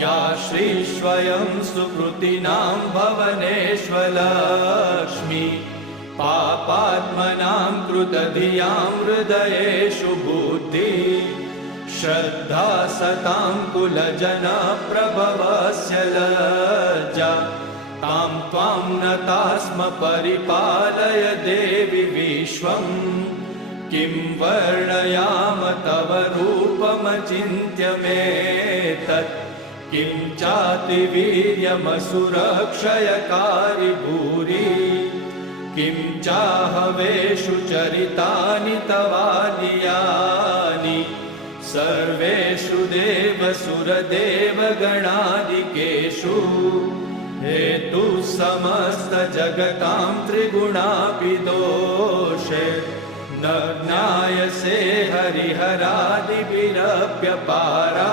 या श्रीस्वयं सुकृतिनां भवनेष्वलक्ष्मी पापात्मनां कृतधियां हृदयेषु बुद्धि श्रद्धा सतां कुलजनप्रभवस्य लज्जा तां त्वां नतास्म परिपालय देवि विश्वम् किं वर्णयाम तव रूपमचिन्त्यमेतत् किं चातिवीर्यमसुरक्षयकारि भूरि किं चाहवेषु चरितानि तवानियानि सर्वेषु देवसुरदेवगणादिकेषु हेतुः समस्तजगतां त्रिगुणापि दोषे न ज्ञायसे हरिहरादिभिरप्यपारा